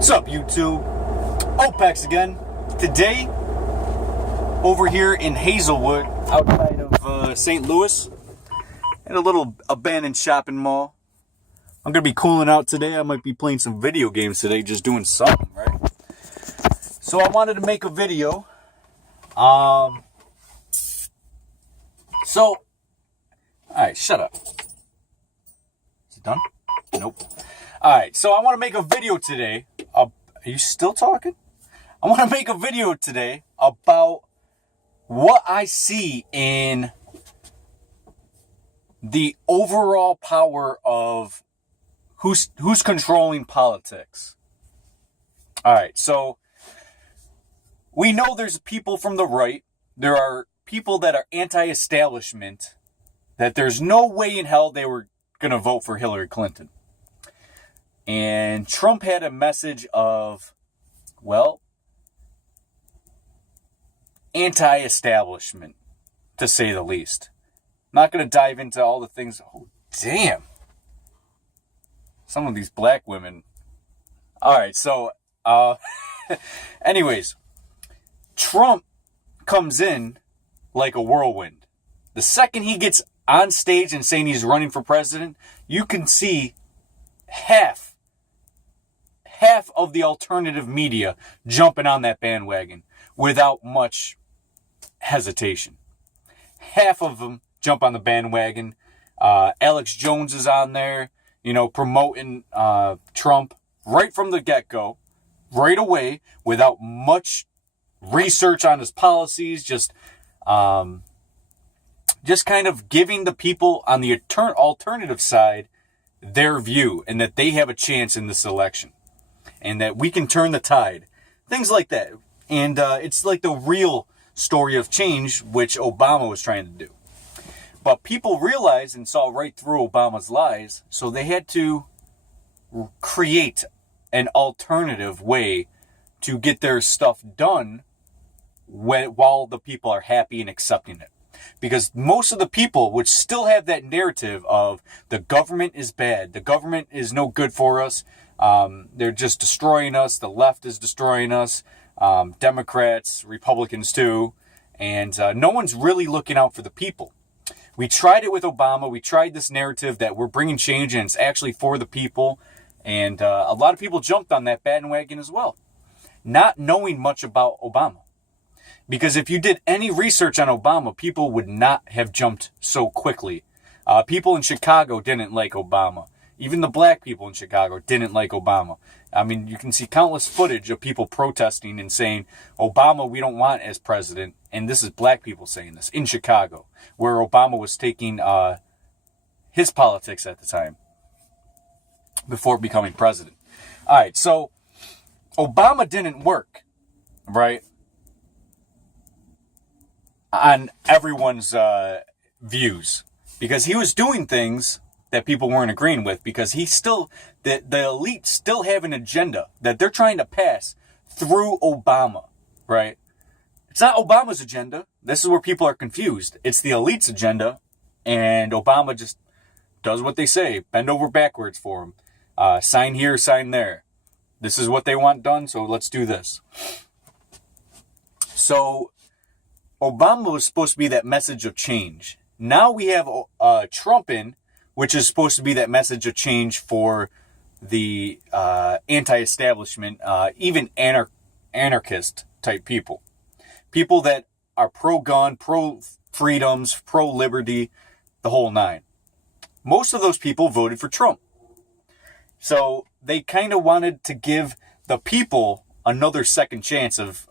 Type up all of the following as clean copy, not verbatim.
What's up, YouTube? Opex again. Today, over here in Hazelwood, outside of St. Louis, in a little abandoned shopping mall. I'm going to be cooling out today. I might be playing some video games today, just doing something, right? So I wanted to make a video. Alright, shut up. Is it done? Nope. Alright, so I want to make a video today. Are you still talking? I want to make a video today about what I see in the overall power of who's controlling politics. Alright, so we know there's people from the right. There are people that are anti-establishment, that there's no way in hell they were going to vote for Hillary Clinton. And Trump had a message of, well, anti-establishment, to say the least. I'm not going to dive into all the things. Oh, damn. Some of these black women. All right, so, anyways, Trump comes in like a whirlwind. The second he gets on stage and saying he's running for president, you can see half of the alternative media jumping on that bandwagon without much hesitation. Half of them jump on the bandwagon. Alex Jones is on there, promoting Trump right from the get-go, right away, without much research on his policies, just kind of giving the people on the alternative side their view, and that they have a chance in this election, and that we can turn the tide, things like that. And it's like the real story of change, which Obama was trying to do. But people realized and saw right through Obama's lies, so they had to create an alternative way to get their stuff done while the people are happy and accepting it. Because most of the people which still have that narrative of the government is bad, the government is no good for us, they're just destroying us, the left is destroying us, Democrats, Republicans too, and no one's really looking out for the people. We tried it with Obama. We tried this narrative that we're bringing change and it's actually for the people, and a lot of people jumped on that bandwagon as well, not knowing much about Obama. Because if you did any research on Obama, people would not have jumped so quickly. People in Chicago didn't like Obama. Even the black people in Chicago didn't like Obama. I mean, you can see countless footage of people protesting and saying, Obama we don't want as president. And this is black people saying this in Chicago, where Obama was taking his politics at the time before becoming president. All right, so Obama didn't work, right, on everyone's views, because he was doing things that people weren't agreeing with, because he still, the elite still have an agenda that they're trying to pass through Obama, right? It's not Obama's agenda. This is where people are confused. It's the elite's agenda, and Obama just does what they say. Bend over backwards for him. Sign here, sign there. This is what they want done, so let's do this. So Obama was supposed to be that message of change. Now we have Trump in, which is supposed to be that message of change for the anti-establishment, even anarchist type people. People that are pro-gun, pro-freedoms, pro-liberty, the whole nine. Most of those people voted for Trump. So they kind of wanted to give the people another second chance of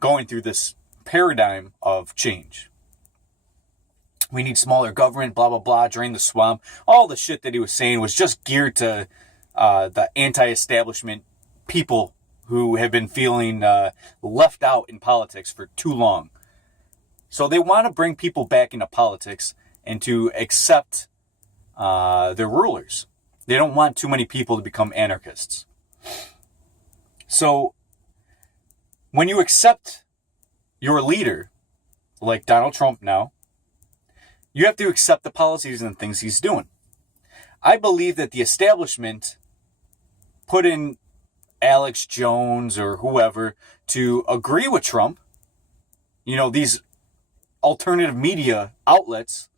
going through this paradigm of change. We need smaller government, blah, blah, blah, drain the swamp. All the shit that he was saying was just geared to the anti-establishment people who have been feeling left out in politics for too long. So they want to bring people back into politics and to accept their rulers. They don't want too many people to become anarchists. So when you accept your leader, like Donald Trump now, you have to accept the policies and things he's doing. I believe that the establishment put in Alex Jones or whoever to agree with Trump. These alternative media outlets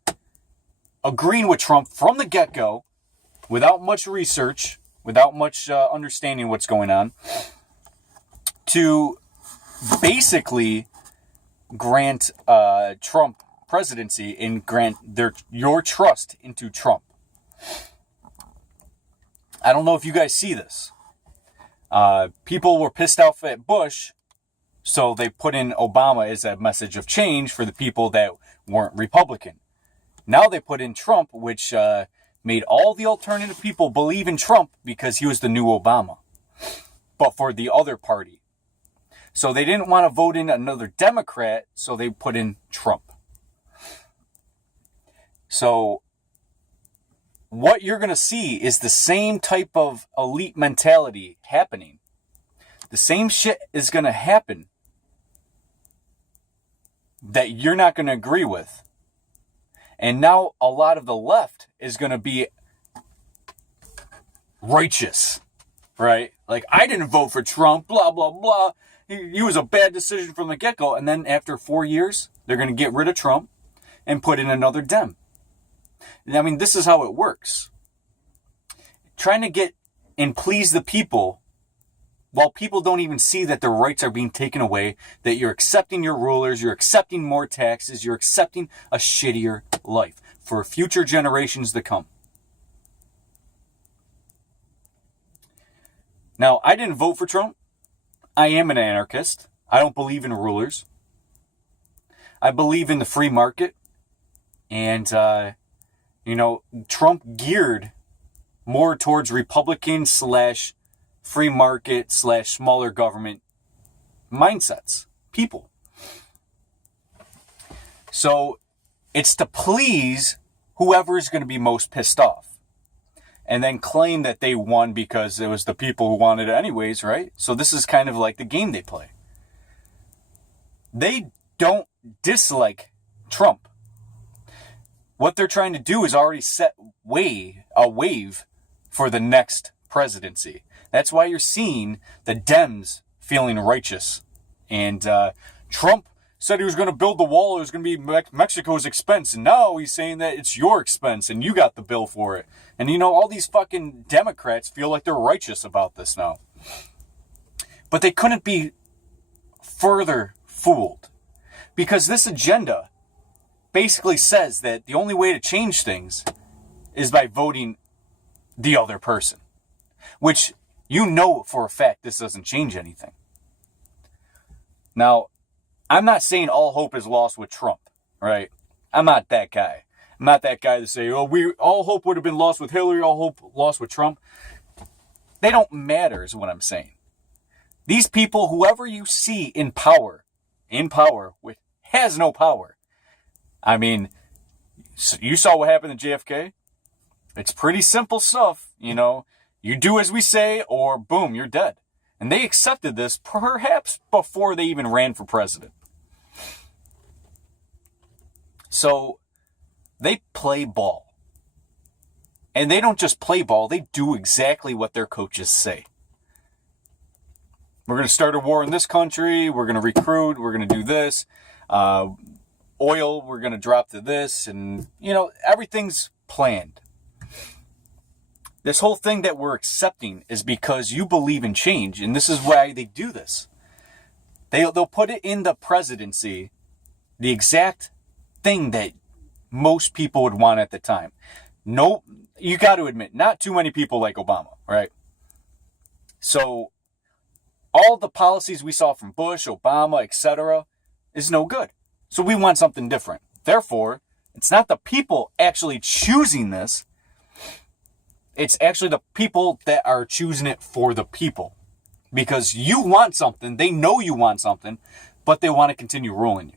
agreeing with Trump from the get-go without much research, without much understanding what's going on, to basically grant Trump presidency and grant your trust into Trump. I don't know if you guys see this. People were pissed off at Bush, so they put in Obama as a message of change for the people that weren't Republican. Now they put in Trump, which made all the alternative people believe in Trump because he was the new Obama, but for the other party. So they didn't want to vote in another Democrat, so they put in Trump. So what you're going to see is the same type of elite mentality happening. The same shit is going to happen that you're not going to agree with. And now a lot of the left is going to be righteous, right? Like, I didn't vote for Trump, blah, blah, blah. He was a bad decision from the get-go. And then after 4 years, they're going to get rid of Trump and put in another Dem. I mean, this is how it works. Trying to get and please the people while people don't even see that their rights are being taken away, that you're accepting your rulers, you're accepting more taxes, you're accepting a shittier life for future generations to come. Now, I didn't vote for Trump. I am an anarchist. I don't believe in rulers. I believe in the free market. And, Trump geared more towards Republican / free market / smaller government mindsets, people. So it's to please whoever is going to be most pissed off and then claim that they won because it was the people who wanted it anyways, right? So this is kind of like the game they play. They don't dislike Trump. What they're trying to do is already set a wave for the next presidency. That's why you're seeing the Dems feeling righteous. And Trump said he was going to build the wall. It was going to be Mexico's expense. And now he's saying that it's your expense and you got the bill for it. And, all these fucking Democrats feel like they're righteous about this now. But they couldn't be further fooled. Because this agenda basically says that the only way to change things is by voting the other person. Which, for a fact, this doesn't change anything. Now, I'm not saying all hope is lost with Trump, right? I'm not that guy. I'm not that guy to say, all hope would have been lost with Hillary, all hope lost with Trump. They don't matter is what I'm saying. These people, whoever you see in power, which has no power. I mean, you saw what happened to JFK. It's pretty simple stuff, You do as we say, or boom, you're dead. And they accepted this perhaps before they even ran for president. So they play ball. And they don't just play ball, they do exactly what their coaches say. We're going to start a war in this country, we're going to recruit, we're going to do this. Oil, we're going to drop to this. And, everything's planned. This whole thing that we're accepting is because you believe in change, and this is why they do this. They'll put it in the presidency, the exact thing that most people would want at the time. No, you got to admit, not too many people like Obama, right? So all the policies we saw from Bush, Obama, etc., is no good. So we want something different. Therefore, it's not the people actually choosing this. It's actually the people that are choosing it for the people. Because you want something, they know you want something, but they want to continue ruling you.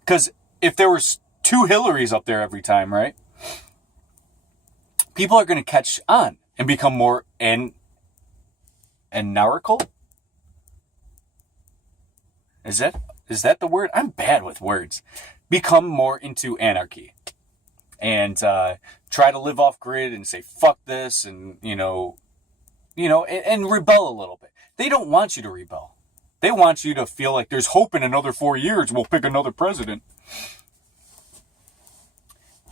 Because if there was 2 Hillarys up there every time, right? People are going to catch on and become more anarchical? Is that the word? I'm bad with words. Become more into anarchy. And try to live off grid and say, fuck this, and, and rebel a little bit. They don't want you to rebel. They want you to feel like there's hope in another 4 years. We'll pick another president.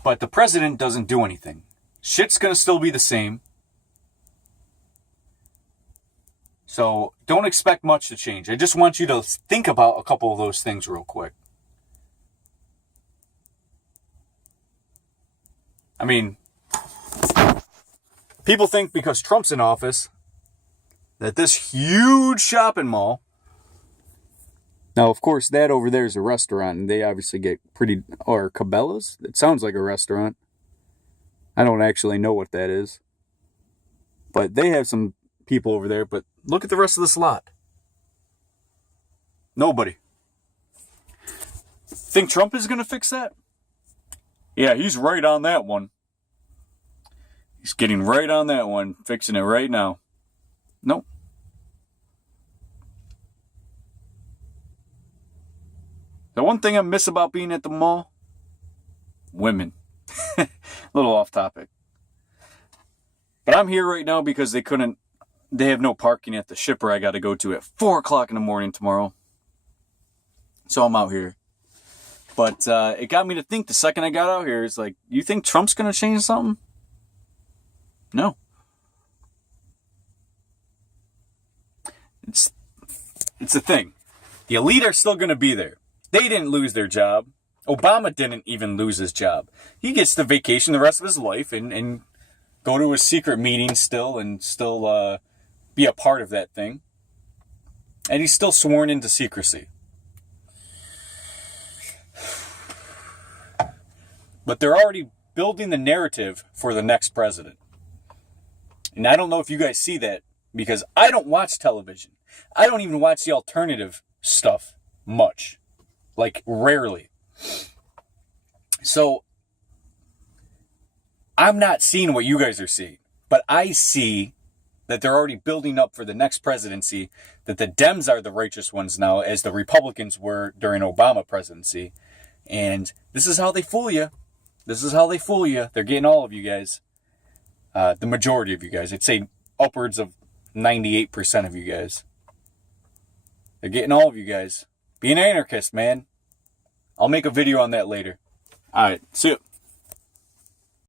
But the president doesn't do anything. Shit's going to still be the same. So don't expect much to change. I just want you to think about a couple of those things real quick. I mean, people think because Trump's in office that this huge shopping mall. Now, of course, that over there is a restaurant, and they obviously get pretty, or Cabela's? It sounds like a restaurant. I don't actually know what that is. But they have some people over there, but look at the rest of this lot. Nobody. Think Trump is going to fix that? Yeah, he's right on that one. He's getting right on that one, fixing it right now. Nope. The one thing I miss about being at the mall? Women. A little off topic. But I'm here right now because they have no parking at the shipper I got to go to at 4 o'clock in the morning tomorrow. So I'm out here. But it got me to think the second I got out here, it's like, you think Trump's going to change something? No. It's the thing. The elite are still going to be there. They didn't lose their job. Obama didn't even lose his job. He gets to vacation the rest of his life and go to a secret meeting still and still be a part of that thing. And he's still sworn into secrecy. But they're already building the narrative for the next president. And I don't know if you guys see that because I don't watch television. I don't even watch the alternative stuff much. Like, rarely. So, I'm not seeing what you guys are seeing. But I see that they're already building up for the next presidency, that the Dems are the righteous ones now, as the Republicans were during Obama presidency. And this is how they fool you. This is how they fool you. They're getting all of you guys. The majority of you guys. I'd say upwards of 98% of you guys. They're getting all of you guys. Be an anarchist, man. I'll make a video on that later. Alright, see you.